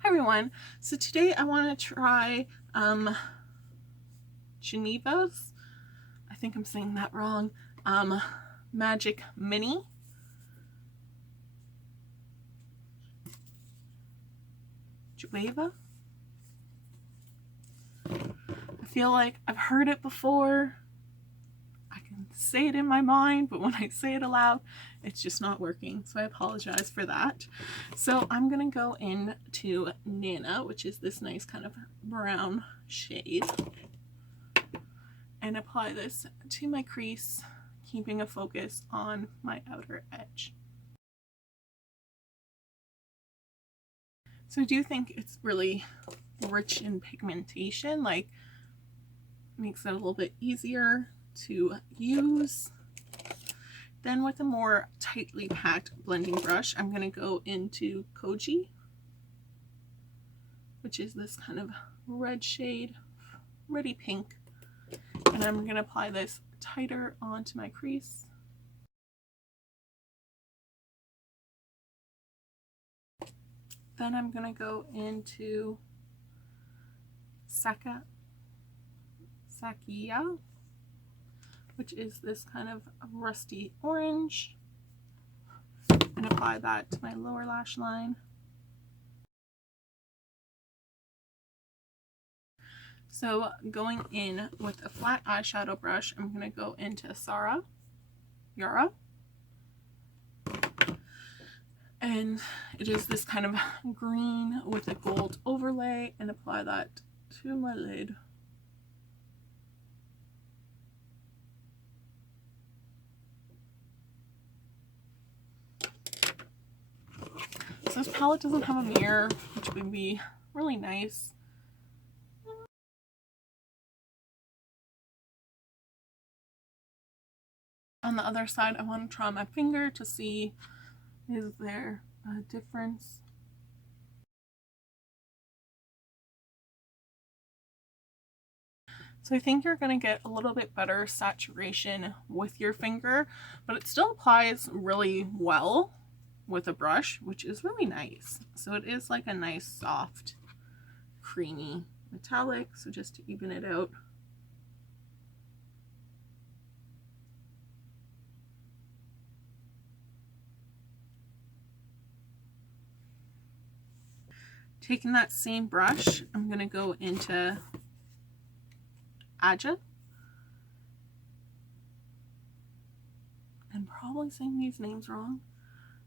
Hi everyone. So today I want to try Geneva's, I think I'm saying that wrong, Magic Mini. Juvia. I feel like I've heard it before. I can say it in my mind, but when I say it aloud, it's just not working. So I apologize for that. So I'm going to go into Nana, which is this nice kind of brown shade, and apply this to my crease, keeping a focus on my outer edge. So I do think it's really rich in pigmentation, like makes it a little bit easier to use. Then with a more tightly packed blending brush, I'm going to go into Koji, which is this kind of red shade, reddy pink, and I'm going to apply this tighter onto my crease. Then I'm going to go into Sakia, which is this kind of rusty orange, and apply that to my lower lash line. So going in with a flat eyeshadow brush, I'm going to go into Yara. And it is this kind of green with a gold overlay, and apply that to my lid. So this palette doesn't have a mirror, which would be really nice. On the other side, I want to try my finger to see, is there a difference? So I think you're going to get a little bit better saturation with your finger, but it still applies really well with a brush, which is really nice. So it is like a nice soft, creamy metallic. So just to even it out. Taking that same brush, I'm going to go into Aja. I'm probably saying these names wrong.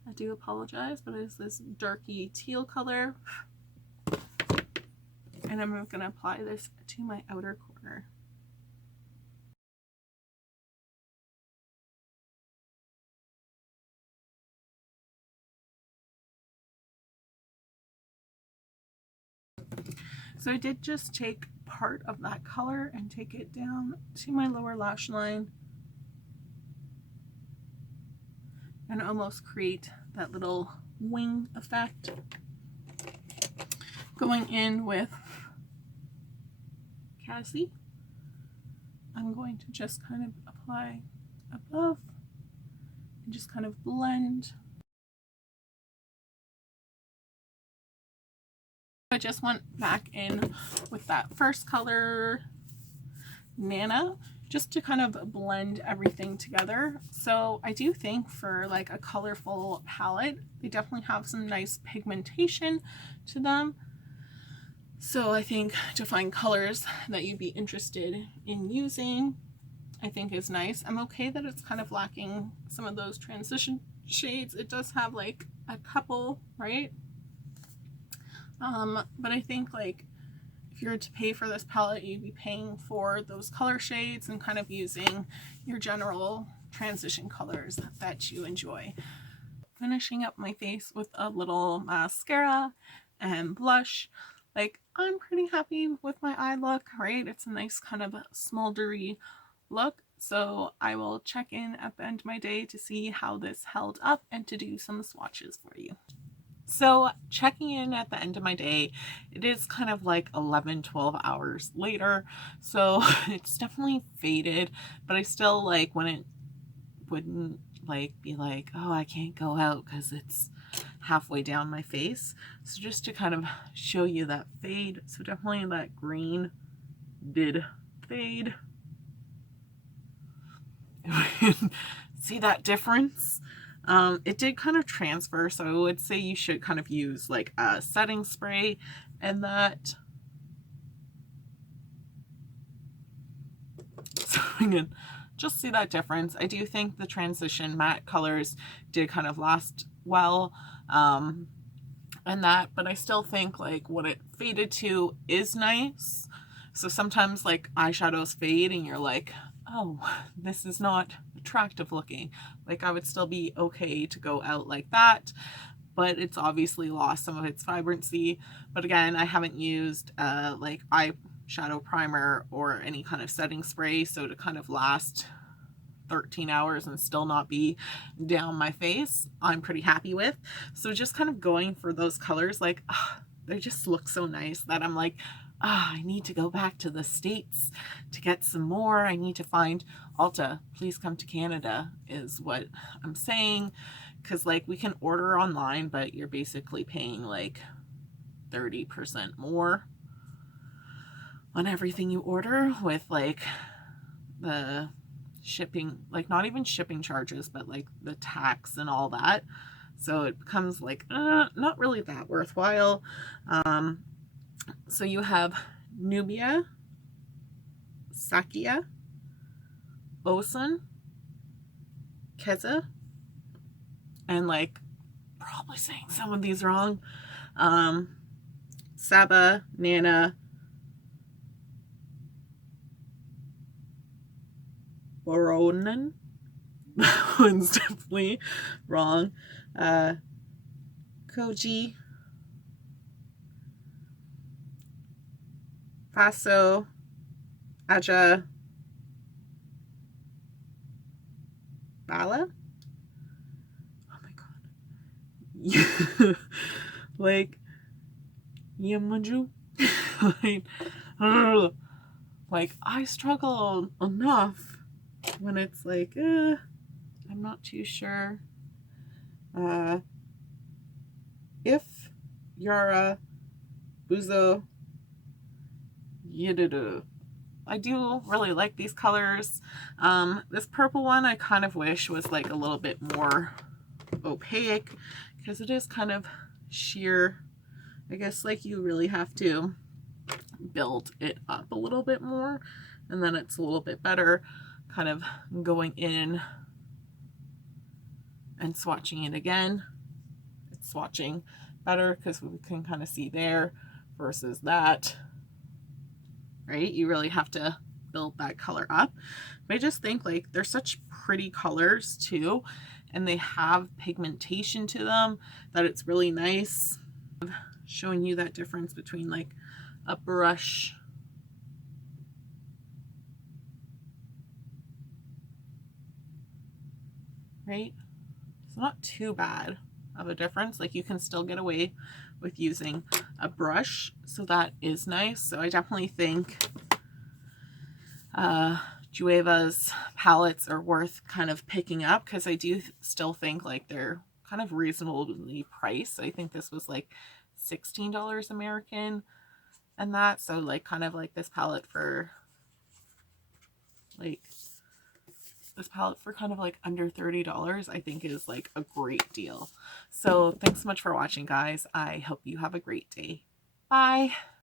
I do apologize, but it's this darky teal color. And I'm going to apply this to my outer corner. So I did just take part of that color and take it down to my lower lash line and almost create that little wing effect. Going in with Cassie, I'm going to just kind of apply above and just kind of blend. I just went back in with that first color, Nana, just to kind of blend everything together. So I do think for like a colorful palette, they definitely have some nice pigmentation to them. So I think to find colors that you'd be interested in using, I think is nice. I'm okay that it's kind of lacking some of those transition shades. It does have like a couple, right? But I think like if you're to pay for this palette, you'd be paying for those color shades and kind of using your general transition colors that you enjoy. Finishing up my face with a little mascara and blush. Like, I'm pretty happy with my eye look, right? It's a nice kind of smoldery look. So I will check in at the end of my day to see how this held up and to do some swatches for you. So checking in at the end of my day, it is kind of like 11-12 hours later, so it's definitely faded, but I still like wouldn't like be like, oh, I can't go out because it's halfway down my face. So just to kind of show you that fade. So definitely that green did fade. See that difference? It did kind of transfer, so I would say you should kind of use like a setting spray and that. So you can just see that difference. I do think the transition matte colors did kind of last well, and that, but I still think like what it faded to is nice. So sometimes like eyeshadows fade and you're like, oh, this is not attractive looking. Like I would still be okay to go out like that, but it's obviously lost some of its vibrancy. But again, I haven't used like eyeshadow primer or any kind of setting spray, so to kind of last 13 hours and still not be down my face, I'm pretty happy with. So just kind of going for those colors, like they just look so nice that I'm like, I need to go back to the States to get some more. I need to find Ulta. Please come to Canada is what I'm saying. Because like we can order online, but you're basically paying like 30% more on everything you order with like the shipping, like not even shipping charges, but like the tax and all that. So it becomes like not really that worthwhile. So you have Nubia, Sakia, Osun, Keza, and like probably saying some of these wrong. Saba, Nana, Boronen. That one's definitely wrong. Koji, Faso, Aja, Bala. Oh my god. Like Yamaju. Like I struggle enough when it's like I'm not too sure. If Yara Buzo Yididu. I do really like these colors. This purple one I kind of wish was like a little bit more opaque because it is kind of sheer. I guess like you really have to build it up a little bit more and then it's a little bit better kind of going in and swatching it again. It's swatching better because we can kind of see there versus that, right? You really have to build that color up. But I just think like they're such pretty colors too, and they have pigmentation to them that it's really nice. Showing you that difference between like a brush right? It's not too bad of a difference. Like you can still get away with using a brush, so that is nice. So I definitely think Juvia's palettes are worth kind of picking up because I do still think like they're kind of reasonably priced. I think this was like $16 American and that. So like kind of like this palette for kind of like under $30 I think is like a great deal. So thanks so much for watching, guys. I hope you have a great day. Bye.